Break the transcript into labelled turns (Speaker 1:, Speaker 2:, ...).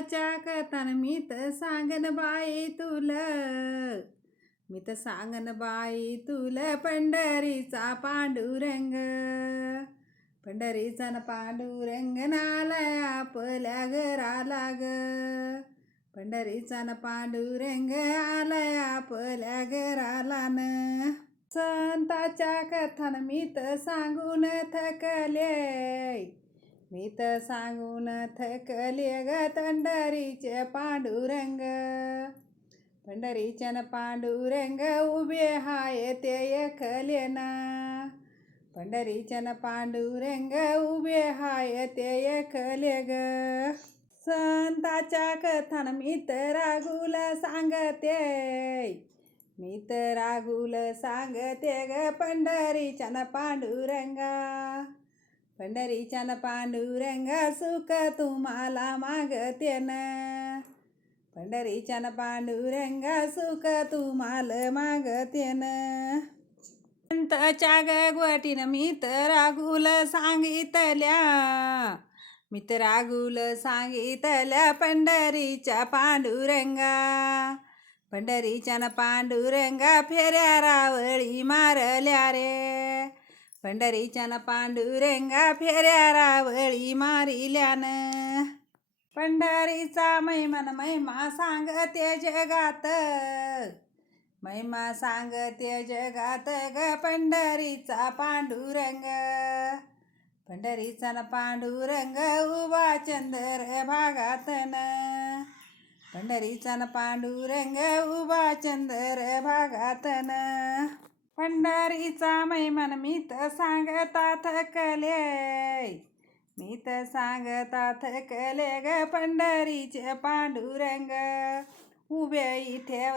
Speaker 1: संताच्या कथान मी तर सांगन बाई तुला. मी तर सांगन बाई तुला पंढरीचा पांडुरंग. पंढरीचा न पांडुरंग नालाय आपल्या घराला ग. पंढरीचा न पांडुरंग आलाय आपल्या घराला न. संताच्या कथान मी तर सांगून थकले. मी तर सांगून थकले ग पंढरीचे पांडुरंग. पंढरीच्या पांडुरंग उभे हाय ते एकले ना पंढरीच्या पांडुरंग उभे हाय ते एकले ग संताच्या कथान मी तर रागुल सांगते. मी तर रागुल सांगते ग पंढरीच्या पांडुरंगा. पंढरीच्या पांडुरंगा सुख तुम्हाला मागते ना पंढरीच्या पांडुरंगा सुख तुम्हाला मागते ना संताच्या गगवटीनं मी तर रागुल सांगितल्या. मी तर रागुल सांगितल्या पंढरीच्या पांडुरंगा. पंढरीच्या न पांडुरंगा फेऱ्या रावळी मारल्या रे. पंढरीच्यानं पांडुरंगा फेऱ्या रावळी मारिल्यानं. पंढरीचा महिमान महिमा सांगते जगात. महिमा सांगते जगात ग पंढरीचा पांडुरंग पंढरीचा पांडुरंग उभा चंदर भागातन. पंढरीचा पांडुरंग उभा चंदर भागातन. पंढरीचा महिमान मी सांगता थकले मीत सांगता थकले ग पंढरीचे पांडुरंग. उभे इथे